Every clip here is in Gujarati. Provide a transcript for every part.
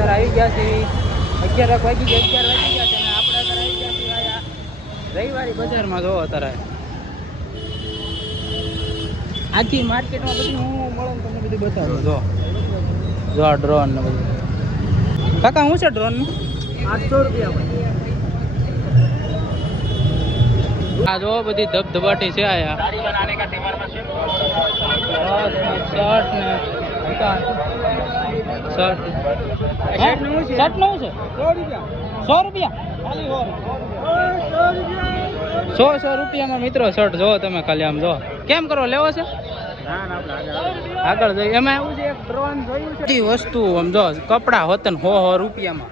અત્યારે આવી ગયા છે 11 વાગી ગયા છે અને આપણે અત્યારે આવી ગયા છીએ આયા રવિવારી બજારમાં. જો અત્યારે આખી માર્કેટમાં બધું હું મળે ને તમને બધું બતાવું. જો આ ડ્રોન ને બધું. કાકા શું છે ડ્રોન નું? 800 રૂપિયા. આ જો બધી ધબધબાટી છે આયા. શર્ટ ને શર્ટ નું છે 100 રૂપિયા. 100 રૂપિયામાં મિત્રો શર્ટ જો તમે ખાલી આમ જો. કેમ કરો, લેવો છે? આગળ જઈએ. એમાં એવું છે એક ડ્રોન જોયું છે બધી વસ્તુ આમ જો કપડા હોતન 100 રૂપિયામાં.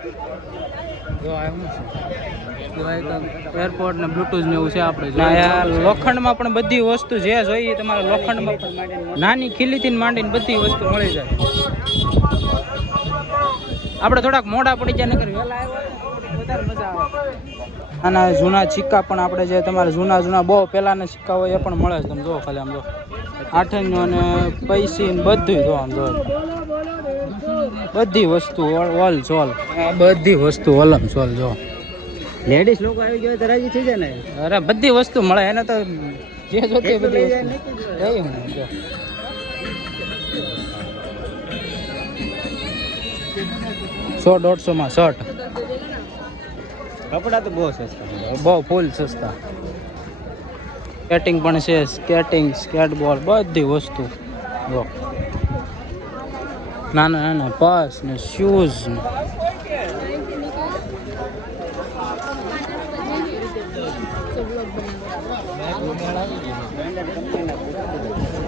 જો આવું છે એરપોર્ટ ને બ્લૂટૂથ ને એવું છે. આપણે લોખંડમાં પણ બધી વસ્તુ જે જોઈએ તમારે લોખંડમાં પણ નાની ખીલીથી માંડીને બધી વસ્તુ મળી જાય. આપણે થોડાક મોડા પડી જાય નકર વહેલા આવ્યા વધારે મજા આવે. આના જૂના સિક્કા પણ આપણે જે તમારે જૂના બહુ પહેલાના સિક્કા હોય એ પણ મળે છે. તમે જો ખાલી આમ જો 8 અને પૈસી ને બધું જો આમ જો બધી વસ્તુ ઓલ સોલ બધી વસ્તુ ઓલમ સોલ. જો લેડીઝ લોકો આવી ગયો તો રાજી થઈ જાય ને. અરે બધી વસ્તુ મળે એને તો જે જોતી બધી વસ્તુ. 100-150 માં શર્ટ. કપડા તો બહુ સસ્તા, બહુ ફૂલ સસ્તા. સ્કેટિંગ પણ છે, સ્કેટિંગ સ્કેટબોલ બધી વસ્તુ જો. નાના પર્સ ને શૂઝ ને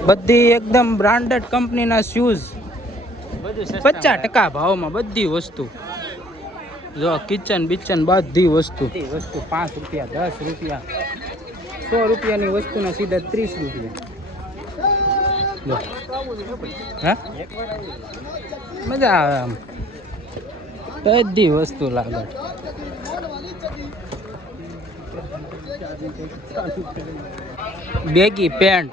બધી એકદમ બ્રાન્ડેડ કંપનીના શૂઝ 50% ભાવમાં બધી વસ્તુ. જો કિચન બિચન બધી વસ્તુ 5 રૂપિયા 10 રૂપિયા 100 રૂપિયાની વસ્તુના સીધા 30 રૂપિયા. જો હા મજા આવે આમ બધી વસ્તુ લાગે. બેગી પેન્ટ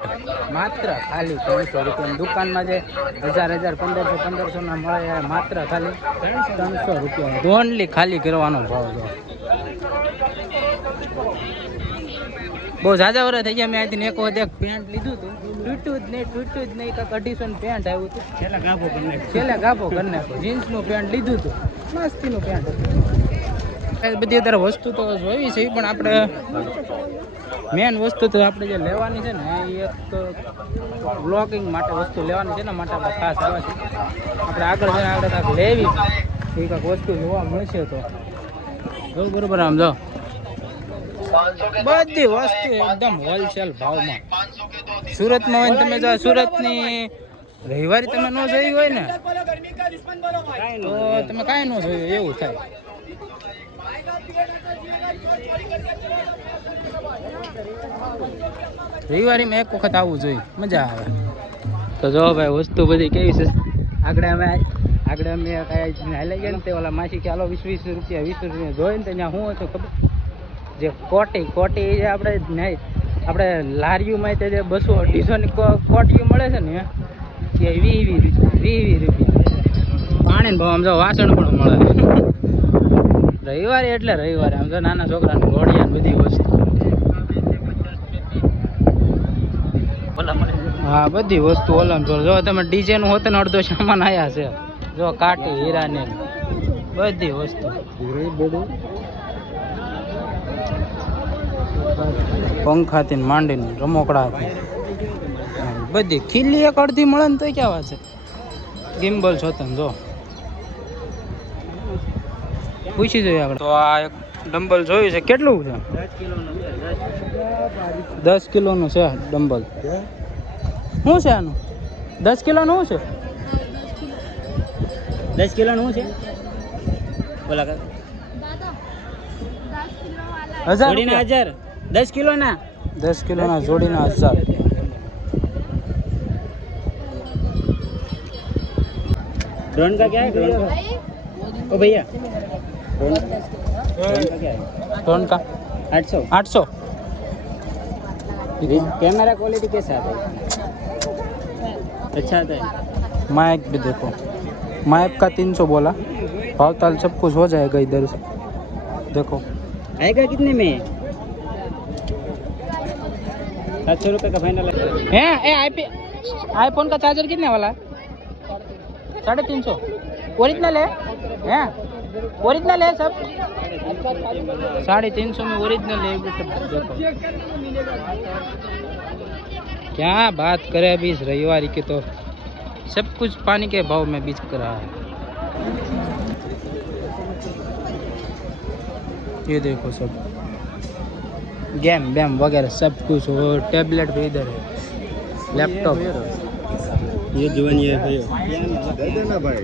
માત્ર ખાલી 300 રૂપિયા. દુકાનમાં જે 1000 1500 ના મળે માત્ર ખાલી 300 રૂપિયા ઓનલી. ખાલી કરવાનો ભાવ જો. બહુ ઝાઝા વર્ષ થઈ ગયા. મેં આજથી એક વખત એક પેન્ટ લીધું હતું, તૂટ્યું જ નહીં કાંક 250 પેન્ટ આવ્યું હતું. છેલ્લે ગાભો કરી નાખ્યો. જીન્સનું પેન્ટ લીધું હતું, મસ્તીનું પેન્ટ હતું. બધી અત્યારે વસ્તુ તો જોઈ છે પણ આપણે મેન વસ્તુ તો આપણે જે લેવાની છે ને એ એક બ્લોગિંગ માટે વસ્તુ લેવાની છે ને માટે આપણે ખાસ આવે છે. આપણે આગળ જઈને આપણે કાંઈક લેવી એ કાંઈક વસ્તુ જોવા મળશે તો બરોબર. આમ જો બધી વસ્તુ એકદમ હોલસેલ ભાવમાં. સુરતમાં હોય ને તમે જો સુરતની રવિવારી તમે ન જોઈ હોય ને તો તમે કાંઈ ન જોયું એવું થાય. રવિવારીમાં એક વખત આવવું જોઈએ, મજા આવે. તો જો ભાઈ વસ્તુ બધી કેવી છે. આગળ અમે કઈ હાલી ગયા ને તે ઓલા માસી કે હાલો 20 રૂપિયા જોઈને તો ત્યાં શું હતું ખબર? જે કોટી જે આપણે લારીઓમાં તે જે 200-250 ની કોટીઓ મળે છે ને એ 20 રૂપિયા. પાણી ને ભાવ આમ જો વાસણ પણ મળે. રવિવારે એટલે રવિવારે આમ જો નાના છોકરાને ઘોડિયા બધી વસ્તુ. હા બધી વસ્તુ ઓલમ જો. તમે ડીજે નું હોત ને અડધો સામાન આયા છે. જો કાટી હીરા ને બધી વસ્તુ. પંખાથી માંડીને રમકડા બધી ખીલી એક અડધી મળે ને તો ક્યાં વાત છે. ગિમ્બલ છો તમે જો પૂછી જોઈએ આપણે. તો આ એક ડમ્બલ જોયું છે. કેટલું છે? 10 કિલોનું છે ડમ્બલ. શું છે આનું? 10 કિલોનું શું છે? 10 કિલોનું શું છે? બોલા 1000 10 કિલોના 10 કિલોના જોડીના 1000. ड्रोन का क्या है? ड्रोन का ओ भैया ड्रोन का 800. कैमरा क्वालिटी कैसा आता है? अच्छा आता है. माइक भी देखो, माइक का 300 बोला. भावताल सब कुछ हो जाएगा इधर से। देखो आएगा कितने में? 700 रुपये का फाइनल है। आईफोन का चार्जर कितने वाला है? 350 ओरिजिनल है? ओरिजिनल है सब? 350 में ओरिजिनल है। देखो क्या बात करे अभी इस रविवार की, तो सब कुछ पानी के भाव में बिक रहा है। ये देखो सब गेम वेम वगैरह सब कुछ, और टेबलेट भी इधर है, लैपटॉप। ये जुवान ये है ना भाई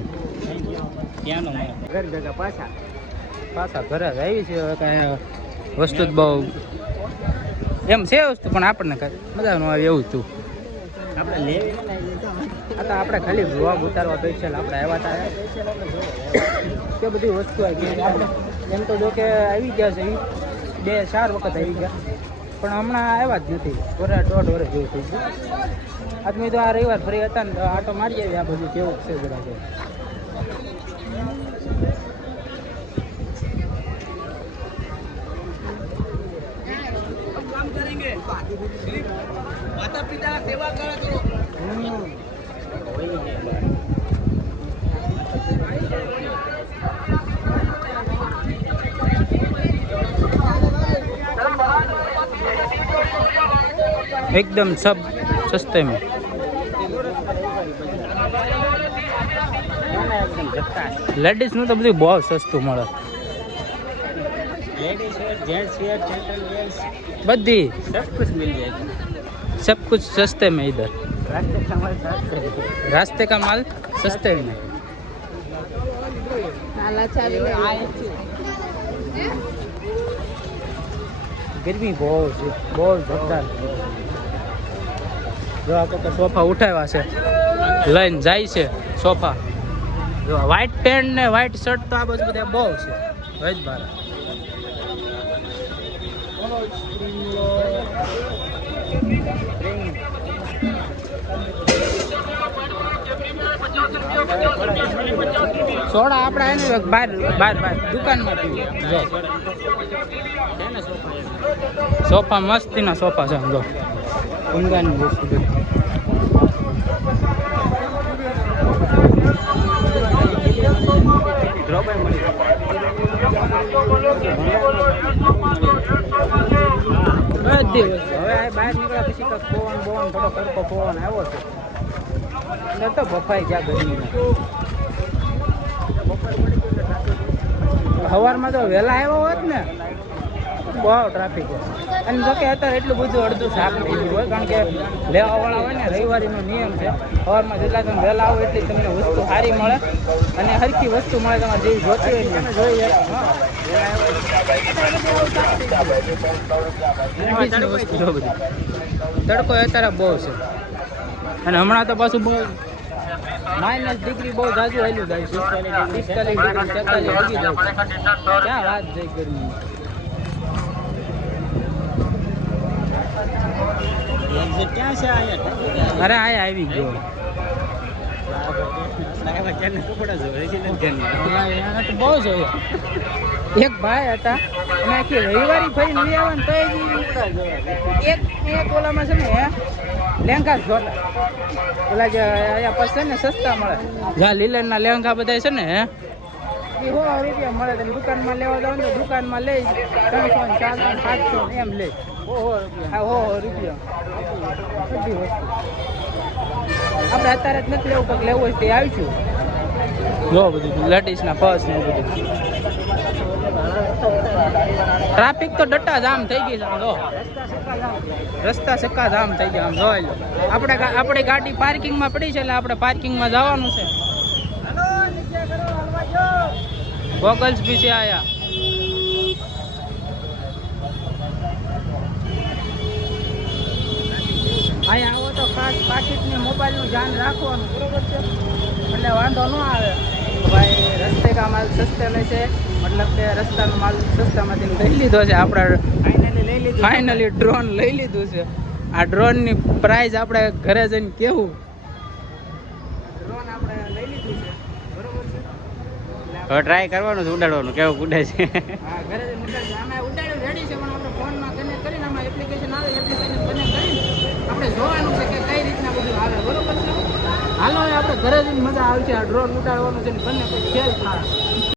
पियानो घर जगह પાછા ઘરે જ આવી છે। હવે કાંઈ વસ્તુ જ બહુ એમ છે વસ્તુ, પણ આપણને કાંઈ મજા ન આવે એવું હતું। આપણે લેવી આ તો આપણે ખાલી વ્લોગ ઉતારવા સ્પેશિયલ આપણે આવ્યા હતા કે બધી વસ્તુ આવી ગઈ। આપણે એમ તો જો કે આવી ગયા છે 2-4 વખત આવી ગયા, પણ હમણાં આવ્યા જ નથી। વર્ષ 1.5 વર્ષ જેવું થઈ ગયું। આજ મેં તો આ રવિવાર ફરી હતા ને તો આટો મારી આવી આ બધું કેવું છે જરા છે। माता पिता सेवा करा करो। एकदम सब सस्ते में। लेडीज નું તો બધું બહુ સસ્તું મળે। Ladies wear, gents wear, children wear बद्दी सब कुछ मिल जाएगा। सब कुछ सस्ते में इधर। रास्ते का माल सस्ते में। रास्ते का माल सस्ते में। गर्मी बहुत जोरदार। जो આપણે સોફા ઉઠાવ્યા છે, લઈને જાય છે સોફા। જો વ્હાઈટ પેન્ટ ને વ્હાઈટ શર્ટ તો આ બધું બધા બહુ છે જ બાર। સોડા આપણે એને બહાર દુકાનમાં પીએ। જો સોફા મસ્તીના સોફા છે। જો ઊંઘાની વસ્તુ બધી। બધી વસ્તુ હવે આ બહાર નીકળ્યા પછી કંઈક પવન થોડો કડકો પવન આવ્યો છે એટલે તો બફાઈ ગયા ગરમીમાં। સવારમાં તો વહેલા આવ્યો હોત ને બહુ ટ્રાફિક હોય। અને જોકે અત્યારે એટલું બધું અડધું સાફ થઈ ગયું હોય, કારણ કે લેવાવાળા હોય ને રવિવારીનો નિયમ છે, સવારમાં જેટલા તમે વહેલા આવો એટલી તમને વસ્તુ સારી મળે અને હરખી વસ્તુ મળે તમારે જેવી જોતી હોય ને તમે જોઈ વસ્તુ બધી। તડકો અત્યારે બહુ છે અને હમણાં તો પાછું બહુ -, ડિગ્રી બહુ જાજુ હેલું જાય છે। 45 ડિગ્રી 43 વધી જાય છે। ક્યાં વાત જાય ગરમી। ક્યાં છે આયા? અરે આયા આવી ગયો। બહુ જોયું। એક ભાઈ હતા અને આખી રવિવારી ફરીને લઈ આવે ને તો એક ઓલામાં છે ને લેંઘા જોતા ઓલા જે અહીંયા પછી ને સસ્તા મળે, જ્યાં લીલનના લેંઘા બધા છે ને એ 100 રૂપિયા મળે। તમે દુકાનમાં લેવા જાવ ને તો દુકાનમાં લઈ 300, 400, 700 એમ લે। 100 રૂપિયા બધી વસ્તુ। આપણે અત્યારે જ નથી લેવું, કંઈક લેવું હોય તે આવીશું। જો બધું લેડીઝના પર્સ ને બધું। ટ્રાફિક તો ડટ્ટા જામ થઈ ગઈ છે। જો રસ્તા સક્કા જામ થઈ ગયા। આમ જોઈ લો, આપણી ગાડી પાર્કિંગમાં પડી છે એટલે આપણે પાર્કિંગમાં જવાનું છે। ગોગલ્સ भी से आया। અહીંયા આવો તો ખાસ પાકીટની મોબાઈલનું ધ્યાન રાખવાનું, બરોબર છે? એટલે વાંધો ન આવે ભાઈ। રસ્તે કા માલ સસ્તે में છે, મતલબ કે રસ્તાનો માલ સસ્તામાંથી લઈ લીધો છે આપણે। ફાઇનલી ડ્રોન લઈ લીધું છે। આ ડ્રોનની પ્રાઇસ આપણે ઘરે જઈને કેવું, ડ્રોન આપણે લઈ લીધું છે, બરોબર છે? એટલે હવે ટ્રાય કરવાનું છે ઉડાડવાનું કેવું ઉડે છે હા ઘરે જ ઉડાડ્યું આમાં ઉડાડ્યું રેડી છે પણ આપણે ફોનમાં કનેક્ટ કરીને આમાં એપ્લિકેશન આવે એપ્લિકેશન કનેક્ટ કરીને આપણે જોવાનું છે કે કઈ રીતના બધું આવે બરોબર છે હાલો હવે આપણે ઘરે જઈને મજા આવશે આ ડ્રોન ઉડાડવાનું છે ને બંને કોઈ ખેલ થાય